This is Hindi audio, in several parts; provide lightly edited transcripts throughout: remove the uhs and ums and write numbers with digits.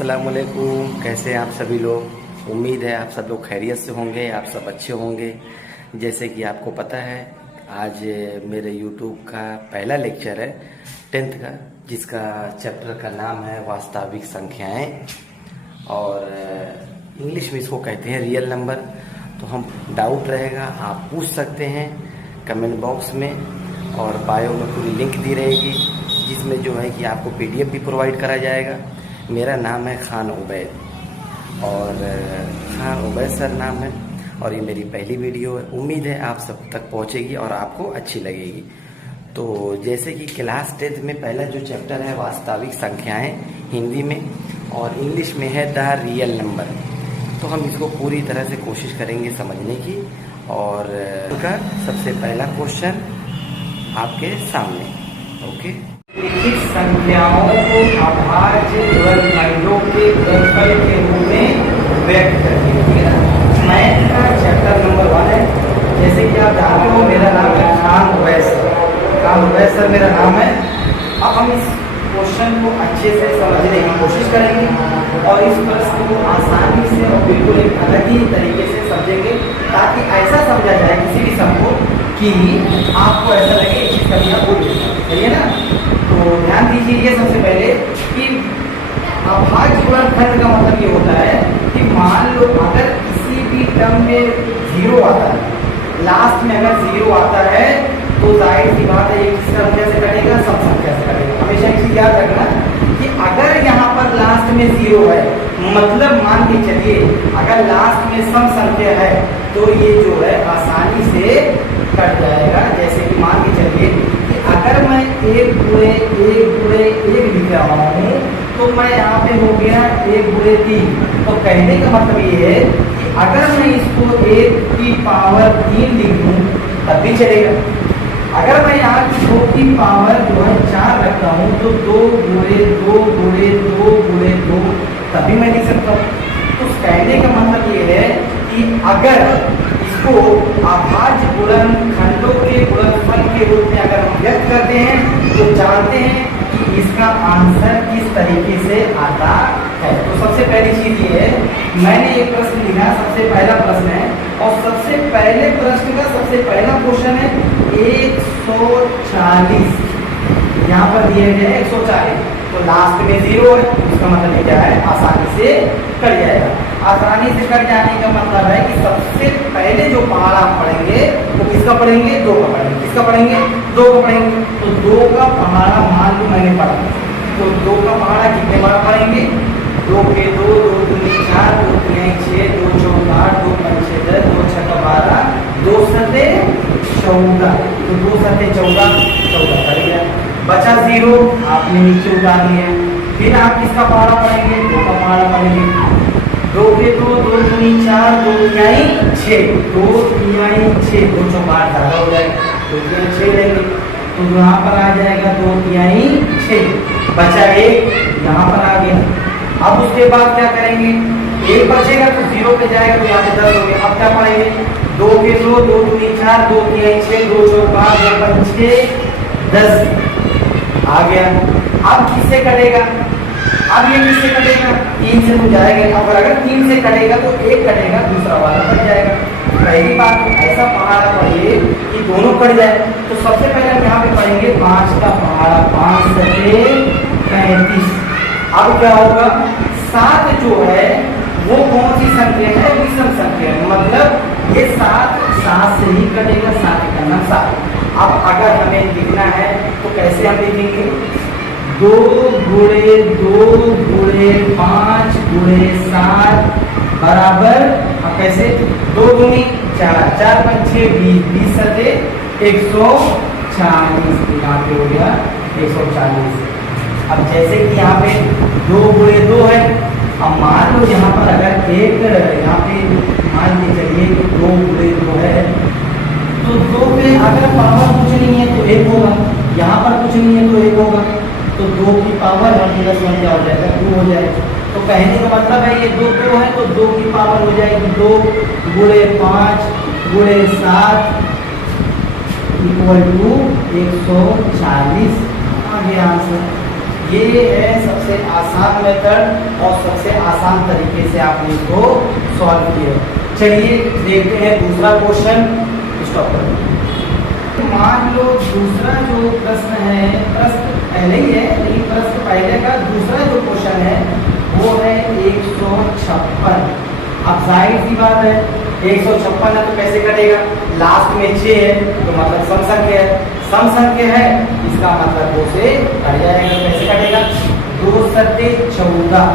अस्सलामुअलैकुम। कैसे हैं आप सभी लोग। उम्मीद है आप सब लोग खैरियत से होंगे, आप सब अच्छे होंगे। जैसे कि आपको पता है आज मेरे यूट्यूब का पहला लेक्चर है 10th का, जिसका चैप्टर का नाम है वास्तविक संख्याएं, और इंग्लिश में इसको कहते हैं रियल नंबर। तो हम डाउट रहेगा आप पूछ सकते हैं कमेंट बॉक्स में, और बायो में पूरी लिंक दी रहेगी जिसमें जो है कि आपको पीडीएफ भी प्रोवाइड करा जाएगा। मेरा नाम है खान उबैद, और खान उबैद सर नाम है, और ये मेरी पहली वीडियो है। उम्मीद है आप सब तक पहुंचेगी और आपको अच्छी लगेगी। तो जैसे कि क्लास 10th में पहला जो चैप्टर है वास्तविक संख्याएं हिंदी में, और इंग्लिश में है द रियल नंबर। तो हम इसको पूरी तरह से कोशिश करेंगे समझने की। और उनका सबसे पहला क्वेश्चन आपके सामने। ओके, लिखित संख्याओं को अभाज्य गुणनखंडों के गुणनफल के रूप में व्यक्त करते हैं। ठीक है ना। मैथ का चैप्टर नंबर 1 है। जैसे कि आप जानते हो मेरा नाम है खान उबैद सर मेरा नाम है। अब हम इस क्वेश्चन को अच्छे से समझने की कोशिश करेंगे और इस प्रश्न को आसानी से और बिल्कुल एक अलग ही तरीके से समझेंगे, ताकि ऐसा समझा जाए किसी भी सम को कि आपको ऐसा लगे इस चीज का भी आप बोल सही है ना। तो ध्यान दीजिए सबसे पहले कि अभाज्य गुणनखंड का मतलब ये होता है कि मान लो अगर किसी भी टर्म में 0 आता है, लास्ट में अगर 0 आता है तो जाहिर सी बात है ये किस संख्या से कटेगा, सब संख्या से कटेगा। हमेशा एक चीज याद रखना कि अगर यहाँ पर लास्ट में 0 है, मतलब मान के चलिए अगर लास्ट में सम संख्या है तो ये जो है आसानी से कट जाएगा। जैसे कि मान के चलिए कि अगर मैं 1 गुणे 1 लिख रहा हूँ तो मैं यहाँ पे हो गया 1 गुणे 3। तो कहने का मतलब ये है कि अगर मैं इसको 1 की पावर 3 लिख दूँ तब भी चलेगा। अगर मैं यहाँ 2 की पावर जो है 4 रखता हूँ तो 2 गुणे 2 गुणे 2 गुणे 2 तभी मैं लिख सकता हूँ। तो कहने का मतलब ये है कि अगर इसको अभाज्य गुणनखंडों के गुणनफल के रूप में अगर हम व्यक्त करते हैं तो जानते हैं कि इसका आंसर किस तरीके से आता है। तो सबसे पहली चीज ये है, मैंने एक प्रश्न लिखा, सबसे पहला प्रश्न है, और सबसे पहले प्रश्न का सबसे पहला क्वेश्चन है 140। यहाँ पर दिया गया है 140, तो लास्ट में 0 है, इसका मतलब क्या है आसानी से कट जाएगा। आसानी से कट जाने का मतलब है कि सबसे पहले जो पहाड़ा हम पढ़ेंगे वो किसका पढ़ेंगे, 2 का पढ़ेंगे। किसका पढ़ेंगे, 2 का पढ़ेंगे। तो 2 का पहाड़ा मान लो मैंने पढ़ा, तो 2 का पहाड़ा कितने बार पढ़ेंगे, 2 के 2, 2 दूनी 4, 2 तीन 6, 2 चौक 8, 2 पंच 10, 2 छक्का 12, 2 सते 14। तो 2 सते 14 कर गया, बचा 0, आपने नीचे उतार लिया। फिर आप किसका पहाड़ा पढ़ेंगे, 2 का पहाड़ा पढ़ेंगे। 2 के 2, 2 दूनी 4, 2 तिहाई 6, 2 तिहाई 6, 2 चौक 8 ज्यादा हो जाएगा, 2 तिहाई 6 लेंगे तो यहाँ पर आ जाएगा 2 तिहाई 6, बचा 1, यहाँ पर आ गया। अब उसके बाद क्या करेंगे, 1 बचेगा तो 0 पे जाएगा, तो यहाँ पे 10 हो गया। अब क्या पढ़ेंगे, 2 के 2, 2 दूनी 4, 2 तिहाई 6, 2 चौक 8, 2 पंच 10 आ गया। अब किससे कटेगा, अब ये किससे कटेगा, 3 से तो जाएगा। अब अगर 3 से कटेगा तो 1 कटेगा, दूसरा वाला कट जाएगा। पहली बात तो ऐसा पहाड़ा पढ़िए कि दोनों कट जाए। तो सबसे पहले हम यहाँ पे पढ़ेंगे 5 का पहाड़ा, 5 सते 35। अब क्या होगा, 7 जो है वो कौन सी संख्या है, विषम संख्या है, मतलब ये 7 से ही कटेगा, 7 का नाम 7। अब अगर हमें लिखना है तो कैसे हम लिखेंगे, 2 गुणे 2 गुणे 5 गुणे 7 बराबर, अब कैसे, 2 दूनी 4, 4 पंच 6 20, 20 सते 140, यहाँ पे हो गया 140। अब जैसे कि यहाँ पे 2 गुणे 2 है, अब मान लो यहाँ पर अगर एक यहाँ पे मान के चलिए 2 गुणे 2 है, तो 2 में अगर पावर कुछ नहीं है तो 1 होगा, यहाँ पर कुछ नहीं है तो 1 होगा, तो 2 की पावर 1+1 क्या हो जाएगा, 2 हो जाएगा। तो कहने का मतलब है ये 2 है तो 2 की पावर हो जाएगी 2 गुणे 5 गुणे 7 इक्वल टू 140 आ गया आंसर। ये है सबसे आसान मेथड और सबसे आसान तरीके से आपने इसको सॉल्व किया। चलिए देखते हैं दूसरा क्वेश्चन। स्टॉप करो। मान लो दूसरा जो प्रश्न है, प्रश्न पहले ही है लेकिन प्रश्न पहले का दूसरा जो क्वेश्चन है वो है 156। अब जाहिर सी बात है 156 है तो कैसे कटेगा, लास्ट में 6 है तो मतलब सम संख्या है, सम संख्या है इसका मतलब 2 से कट जाएगा। कैसे कटेगा, 2 सत्ते 14,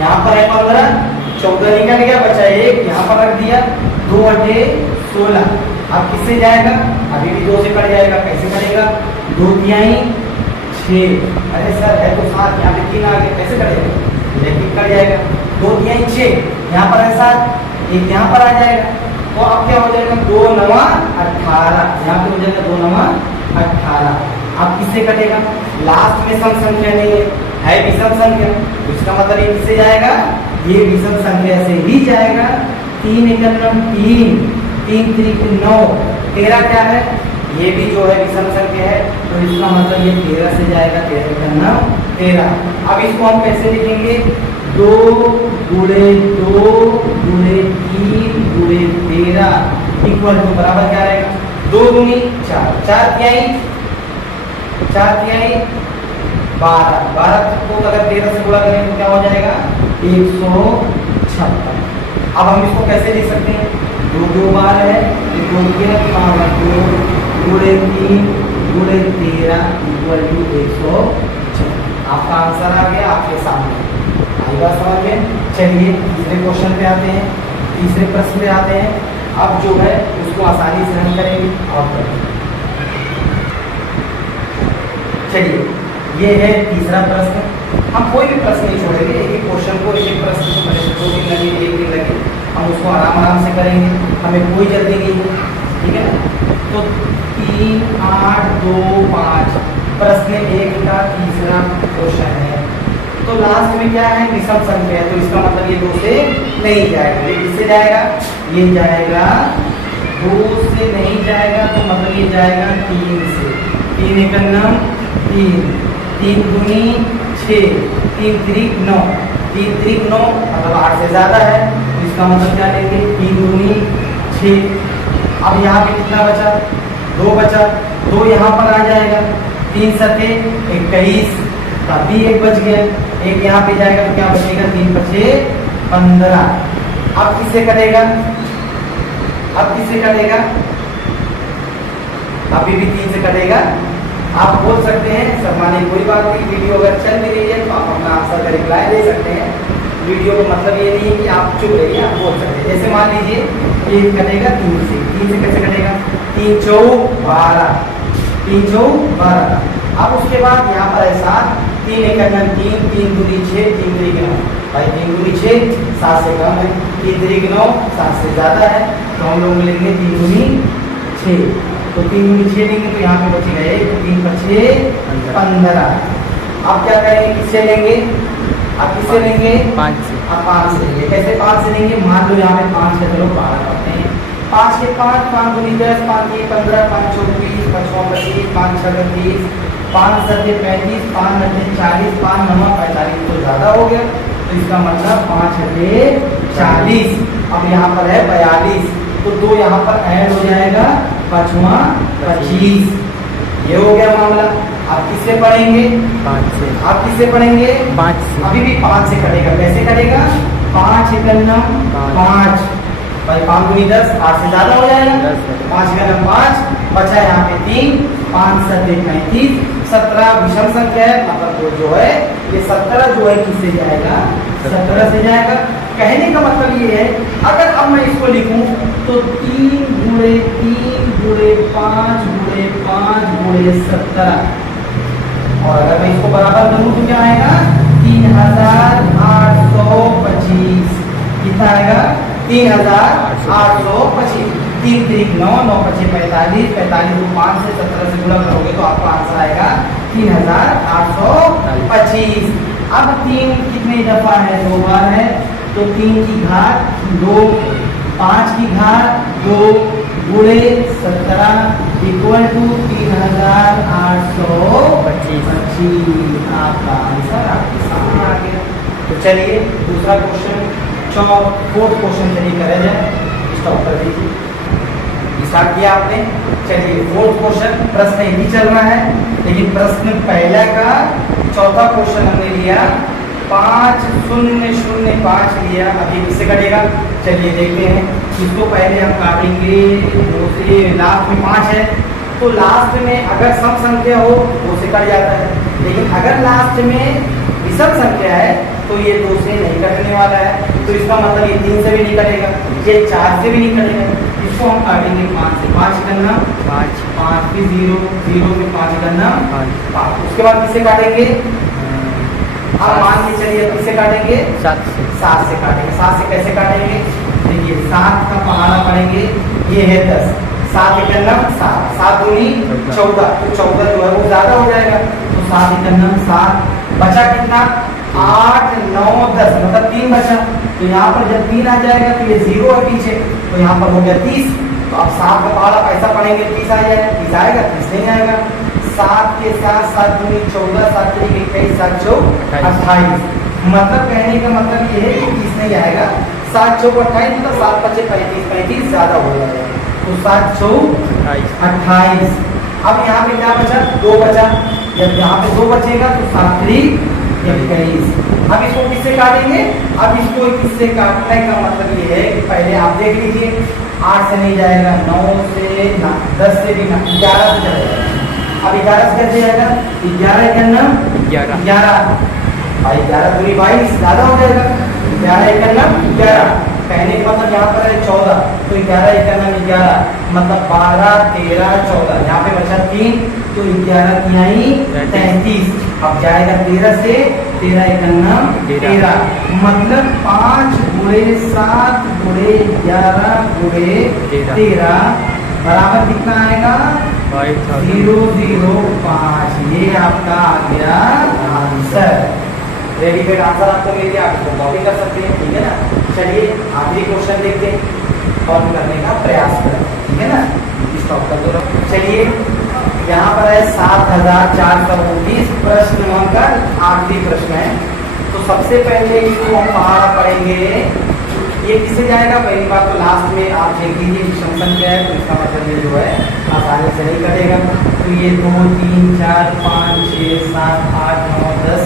यहाँ पर है 15, 14 निकल गया, बचा 1, यहाँ पर रख दिया, 2 अठे 16। अब किससे जाएगा, अभी भी 2 से कट जाएगा। कैसे कटेगा, 2 तिहाई 6, अरे सर है तो 7, यहाँ पे 3 आ गए, कैसे कटेगा, लेकिन कट जाएगा। 2 तिहाई 6, यहाँ पर है 7, 1 यहाँ पर आ जाएगा, तो अब क्या हो जाएगा, 2 9 18, यहाँ पे हो जाएगा 2 9 18। अब किससे कटेगा, लास्ट में सम संख्या नहीं है विषम संख्या, तो इसका मतलब ये किससे जाएगा, ये विषम संख्या से ही जाएगा। 3 1 3, 3 3 9, 13 क्या है, ये भी जो है विषम संख्या है, तो इसका मतलब ये 13 से जाएगा। 13। अब इसको हम कैसे लिखेंगे, 2 गुणे 2 गुणे 3 गुणे 13 इक्वल टू बराबर क्या रहेगा, 2 दूनी 4, 4 तिहाई 12, 12 को अगर 13 से गुणा करें तो क्या हो जाएगा, 156। अब हम इसको कैसे लिख सकते हैं, 2 बार है, 2 गुणे 3 गुणे 13 इक्वल टू 156। आपका आंसर आ गया आपके सामने, आई बात समझ में। चलिए तीसरे क्वेश्चन पे आते हैं, तीसरे प्रश्न पे आते हैं। अब जो है उसको आसानी से हम करेंगे और करेंगे। चलिए ये है तीसरा प्रश्न। हम कोई भी प्रश्न नहीं छोड़ेंगे, एक एक क्वेश्चन को, एक एक प्रश्न को पहले 2 दिन लगे, 1 दिन लगे, हम उसको आराम से करेंगे, हमें कोई जल्दी नहीं है, ठीक है ना। तो 3 8 2 5 प्रश्न 1 का तीसरा क्वेश्चन है। तो लास्ट में क्या है, विषम संख्या है, तो इसका मतलब ये 2 से नहीं जाएगा। ये किससे जाएगा, ये जाएगा 2 से नहीं जाएगा, तो मतलब ये जाएगा 3 से। 3 1 9 3, 3 दूनी 6, 3 3 9, 3 3 9 मतलब 8 से ज्यादा है, तो इसका मतलब क्या लेंगे, 3 दूनी 6। अब यहाँ पे कितना बचा, 2 बचा, 2 यहाँ पर आ जाएगा, 3 सत्ते 21, तभी 1 बच गया, 1 यहाँ पे जाएगा तो क्या बचेगा, 3 बचे 15। अब किससे कटेगा, अब किससे कटेगा, अभी भी 3 से कटेगा। आप बोल सकते हैं सर माने कोई बात नहीं, वीडियो अगर चल भी रही है तो आप अपना आंसर का रिप्लाई दे सकते हैं। वीडियो का मतलब ये नहीं है कि आप चुप रहिए, आप बोल सकते हैं। जैसे मान लीजिए ये कटेगा 3 से, 3 से कैसे कटेगा, 3 4 12, 3 4 12। अब उसके बाद यहाँ पर है 7, 3 1 3, 3 दूनी 6, 3 3 9, भाई 3 दूनी 6, 7 से कम है, 3 3 9 7 से ज्यादा है, तो हम लोग लेंगे 3 दूनी 6, तो 3 दूनी 6 लेंगे तो यहाँ पे बचेगा 1, 3 5 15। अब क्या करेंगे, किससे लेंगे, अब किससे लेंगे, 5 से। अब 5 से लेंगे, कैसे 5 से लेंगे, मान लो यहाँ पे 5 है, चलो 12 करते हैं, 5 के 5, 5 दूनी 10, 5 के 15, 5 4 20, 5 6 25, 5 6 30, 5 7 35, 5 9 40, 5 9 45, तो ज्यादा हो गया, तो इसका मतलब 5 6 40। अब यहाँ पर है 42, तो 2 यहाँ पर ऐड हो जाएगा, 5 25। ये हो गया मामला। आप किससे पढ़ेंगे, 5 से। आप किससे पढ़ेंगे, 5 से। अभी भी 5 से कटेगा, कैसे कटेगा, 5 1 5, भाई 5 दूनी 10, 8 से ज्यादा हो जाएगा, 5 1 5, बचा यहाँ पे 3, 5 7 35, 17 विषम संख्या है, मतलब वो जो है ये 17 जो है किससे जाएगा, 17 से जाएगा। कहने का मतलब ये है, अगर अब मैं इसको लिखूं तो 3 गुणे 3 गुणे 5 गुणे 5 गुणे 17, और अगर मैं इसको बराबर करूं तो क्या आएगा, 3825। कितना आएगा, 3825। 3 3 9 9 5 45, 45 को 5 से 17 से गुणा करोगे तो आपका आंसर आएगा 3825। अब 3 कितने दफा है, 2 बार है, तो 3 की घात 2, 5 की घात 2, गुणे 17 इक्वल टू 3825। आपका आंसर आपके सामने आ गया। तो चलिए दूसरा क्वेश्चन, फोर्थ क्वेश्चन चलिए करा जाए। स्टॉप कर दीजिए, स्टार्ट किया आपने। चलिए फोर्थ क्वेश्चन, प्रश्न यही चल रहा है, लेकिन प्रश्न पहला का चौथा क्वेश्चन हमने लिया 5005 लिया। अभी किससे कटेगा, चलिए देखते हैं। इसको पहले हम काटेंगे, दूसरे लास्ट में 5 है, तो लास्ट में अगर सम संख्या हो वो से कट जाता है, लेकिन अगर लास्ट में विषम संख्या है तो ये 2 से नहीं कटने वाला है। तो इसका मतलब ये 3 से भी नहीं कटेगा, ये 4 से भी नहीं कटेगा। इसको हम काटेंगे 5 से। 5 करना 5 भी 0 0 में 5 करना 5। उसके बाद किससे काटेंगे, आप मान के चलिए किससे काटेंगे, 7 से काटेंगे। 7 से कैसे काटेंगे, देखिए 7 का पहाड़ा पड़ेंगे, ये है 10, 7 करना 7, 7 दूनी 14, तो 14 जो है वो ज्यादा हो जाएगा, तो 7 करना 7। बचा कितना, 8 9 10, मतलब 3 बचा। तो यहाँ पर जब 3 आ जाएगा तो ये 0 है पीछे, तो यहाँ पर हो गया 30। तो अब 7 का पहाड़ा ऐसा पढ़ेंगे 30 आ जाएगा, 30 आएगा, 30 नहीं आएगा। 7 के साथ 7 दूनी 14, 7 तरीके 21, 7 चौक 28। मतलब कहने का मतलब ये है कि 30 नहीं आएगा। 7 चौक 28, मतलब 7 पचे 35, 35 ज्यादा हो जाएगा, तो 7 चौक 28। अब यहाँ पे क्या बचा, 2 बचा। जब यहाँ पे 2 बचेगा तो 7 3 21। अब इसको किससे काटेंगे, अब इसको किससे काटने का मतलब ये है कि पहले आप देख लीजिए, 8 से नहीं जाएगा, 9 से ना, 10 से भी ना, 11 से जाएगा। अब 11 से कैसे जाएगा, 11 करना 11 भाई, 11 दूरी 22 ज्यादा हो जाएगा। 11 करना 11, कहने का मतलब यहाँ पर है 14, तो 11 करना 11, मतलब 12 13 14, यहाँ पे बचा 3, तो 11 तिहाई 33। अब जाएगा 13 से, 13 करना 13, मतलब 5 गुणे 7 गुणे 11 गुणे 13 बराबर कितना आएगा, 005। ये आपका आ गया आंसर। रेडीमेड आंसर आपको मिल गया, आप इसको कॉपी कर सकते हैं, ठीक है ना। चलिए आखिरी क्वेश्चन देखते हैं, कॉपी करने का प्रयास करें, ठीक है ना। स्टॉप कर दो। चलिए यहाँ पर है 7429, प्रश्न नंबर आखिरी प्रश्न है। तो सबसे पहले इसको हम पहाड़ा पढ़ेंगे, ये किससे जाएगा, पहली बात तो लास्ट में आप देख लीजिए विषम संख्या है, तो इसका मतलब ये जो है आसानी से नहीं कटेगा। तो ये 2 3 4 5 6 7 8 9 10,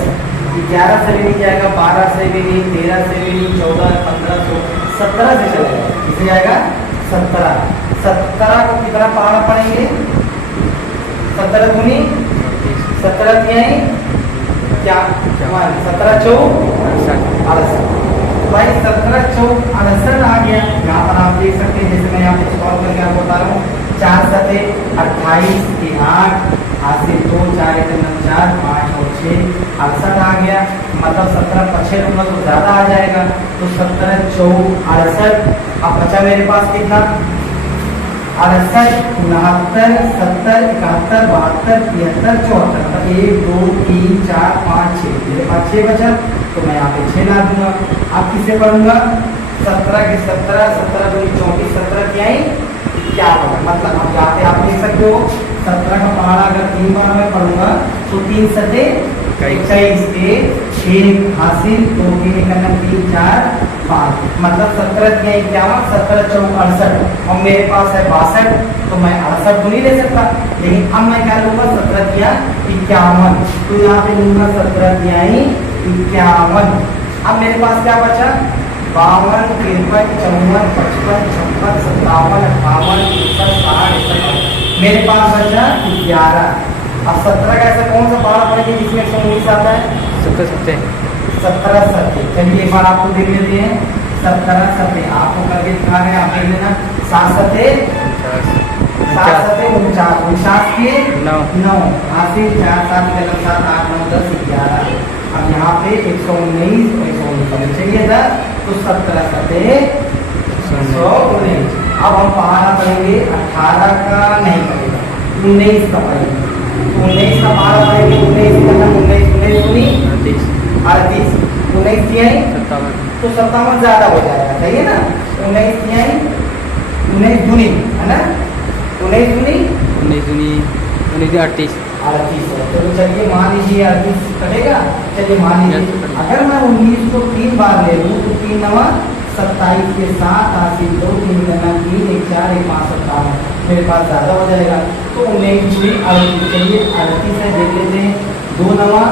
11 से भी नहीं जाएगा, 12 से भी नहीं, 13 से भी नहीं, 14 15 16 17 से चलेगा, किसे जाएगा 17। 17 को कितना पहाड़ा पड़ेंगे, 17 दूनी 17 तिहाई क्या 17 चौक 68 भाई, 17 चौक 68 आ गया। यहाँ पर आप देख सकते हैं, जैसे मैं यहाँ पे सॉल्व करके आपको बता रहा हूँ, 4 7 28 3 8 8 से 2 4 1 4 5 और 6 68 आ गया। मतलब 17 पछे लूंगा तो ज्यादा आ जाएगा, तो 17 चौक 68। अब बचा मेरे पास कितना, 68 69 70 71 72 73 74, मतलब 1 2 3 4 5 6, मेरे पास 6 बचा, तो मैं यहाँ पे 6 ला दूंगा। अब किससे पढ़ूंगा, 17 के 17 17 दूनी 34 17 तिहाई क्या होगा, मतलब अब यहाँ पे आप देख सकते हो 17 का पहाड़ा अगर 3 बार मैं पढ़ूंगा तो 3 सते 21 के 1 हासिल, 2 3 करना 3 4 5, मतलब 17 तिहाई 51, 17 चौक 68, और मेरे पास है 62, तो मैं 68 तो नहीं ले सकता, लेकिन अब मैं क्या लूंगा 17 तिहाई 51, तो यहाँ पे लूंगा 17 तिहाई 51। अब मेरे पास क्या बचा, 52 53 54 55 56 57 58 59 60 मेरे पास बचा 11। अब 17 का ऐसा कौन सा पहाड़ा पड़ेगा जिसमें 119 आता है, 17 सत्य। चलिए एक बार आपको देख लेते हैं, 17 सत्य आपको करके दिखा रहे हैं, आप देख लेना। 7 सत्य 49 के 9 हासिल, 4 7 7 8 9 10 11। अब यहाँ पे 119 चाहिए था, तो 17 सत्य 119। अब हम पहाड़ा पढ़ेंगे 18 का नहीं पड़ेगा, 19 का पढ़ेंगे, 19 का पहाड़ा पढ़ेंगे। 19 का 19 38 19 तिहाई, तो 57 ज्यादा हो जाएगा, सही है ना। 19 तिहाई 19 दूनी है ना, 19 दूनी 19 38 है। तो चलिए मान लीजिए 38 कटेगा। चलिए मान लीजिए अगर मैं 19 को 3 बार ले लूँ तो 3 नवा 27 के साथ 80 2 3 करना 3 1 4 1 5 57 मेरे पास ज़्यादा हो जाएगा। तो 19 दूनी 38, चलिए 38 है देख लेते हैं। 2 नवा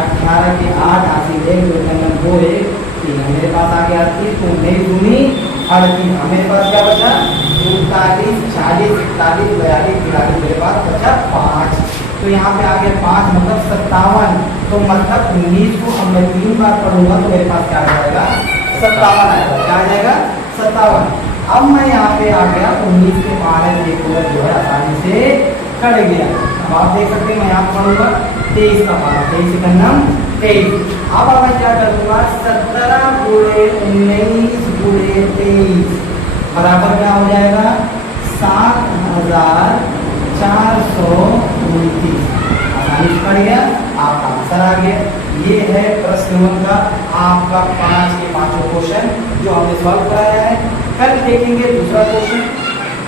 18 के 8 80 1 2 करना 2 1 3 मेरे पास आ गया 38। तो 19 दूनी 38, मेरे पास क्या बचा 39 40 41 42 43 मेरे पास बचा 5। तो यहाँ पे आ गया 5 मतलब 57। तो मतलब 19 को अब मैं 3 बार पढ़ूंगा तो मेरे पास क्या आ जाएगा 57 आएगा। क्या आ जाएगा 57। अब मैं यहाँ पे आ गया 19 के माइनस एक जो है आसानी से कट गया। अब आप देख सकते हैं मैं यहाँ पढ़ूंगा 23 का पारा 23 का नाम 23। अब मैं क्या करूँगा 17 गुणे 19 गुणे 23 बराबर क्या हो जाएगा 7429। आसानी से पड़ गया, आपका आंसर आ गया। ये है प्रश्न नंबर का आपका 5 के 5 क्वेश्चन जो हमने सॉल्व कराया है। कल देखेंगे दूसरा क्वेश्चन,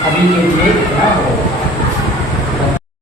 अभी के लिए क्या होगा।